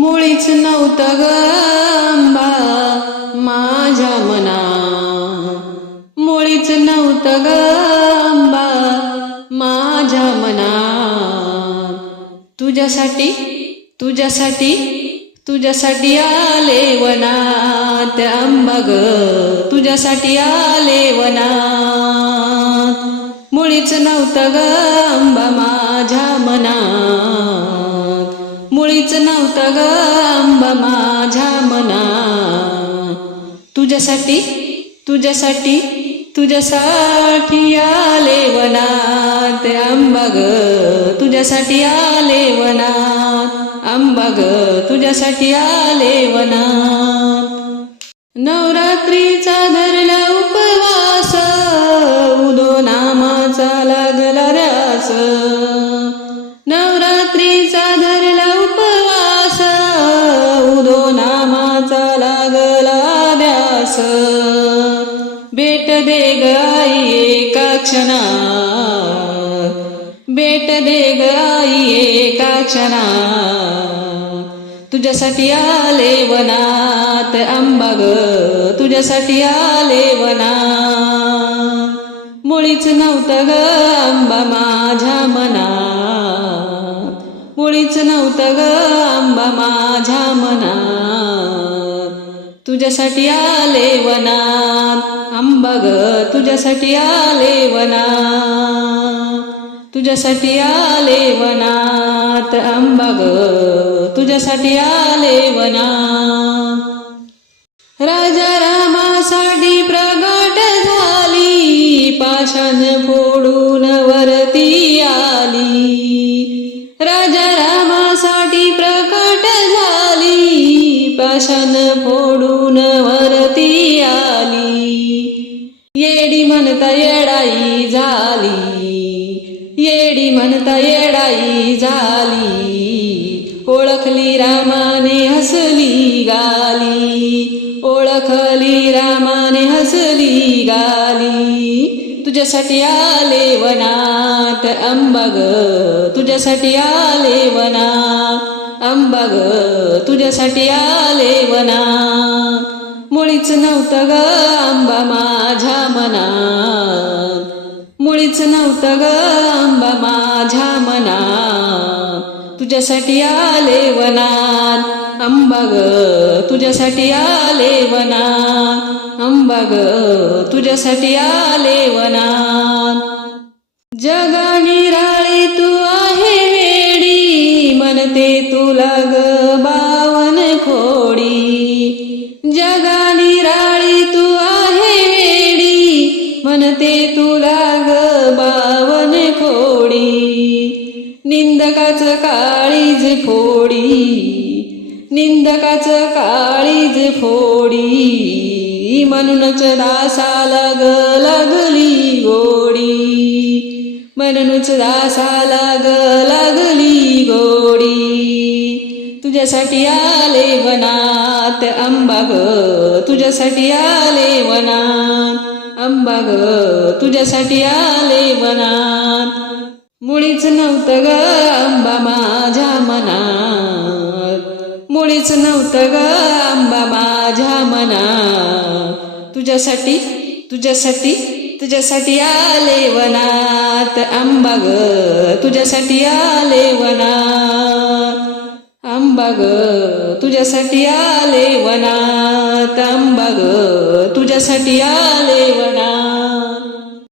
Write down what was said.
मुळीच नव्हतं ग माझ्या मना. मुळीच नव्हतं ग माझ्या मना. तुझ्यासाठी तुझ्यासाठी तुझ्यासाठी आले वनात आंबा ग. तुझ्यासाठी आले वनात मुळीच नव्हतं ग माझ्या मना. मुळीच नव्हतं ग अंब माझ्या मना. तुझ्यासाठी तुझ्यासाठी तुझ्यासाठी आले वनात अंबा ग तुझ्यासाठी आले वनात अंबा ग तुझ्यासाठी आले वनात नवरात्रीचा लागला ध्यास बेट दे गाई एका क्षणा बेट दे गाई एका क्षणा तुझ्यासाठी आले वनात आंबा ग. तुझ्यासाठी आले वना मुळीच नव्हतं ग आंबा माझ्या मना मुळीच नव्हतं ग आंबा माझ्या मना तुझ्यासाठी आले वना. आंबा ग तुझ्यासाठी आले वना. तुझ्यासाठी आले वनात आंबा ग तुझ्यासाठी आले वना. राजा रामासाठी प्रगट झाली. पाषाण फोडून वरती आली. राजा रामासाठी प्रकट झाली. पाषाण फोडून वरती आली. येडी म्हणता येडाई झाली. येडी म्हणता येडाई झाली. ओळखली रामाने हसली गाली. ओळखली रामाने हसली गाली. तुझ्यासाठी आले वनात अंबग. तुझ्यासाठी आले वनात अंबा ग तुझ्यासाठी आले वना मुळीच नव्हतं ग आंबा माझ्या मनात मुळीच नव्हतं ग आंबा माझ्या मनात तुझ्यासाठी आले वनात अंबा ग तुझ्यासाठी आले वना अंबा ग तुझ्यासाठी आले वनात जगानी राळी निंदकाच काळीज फोडी. निंदकाच काळीज फोडी. म्हणूनच दासा लग लागली गोडी. म्हणूनच दासा लग लागली गोडी. तुझ्यासाठी आले वनात अंबा ग तुझ्यासाठी आले वनात. अंबा ग तुझ्यासाठी आले वनात. मुळीच नव्हतं ग अंबा माझ्या मनात. मुळीच नव्हतं ग अंबा माझ्या मनात. तुझ्यासाठी तुझ्यासाठी तुझ्यासाठी आले वनात आंबा ग. तुझ्यासाठी आले वनात. आंबा ग. तुझ्यासाठी आले वनात आंबा ग. तुझ्यासाठी आले वनात.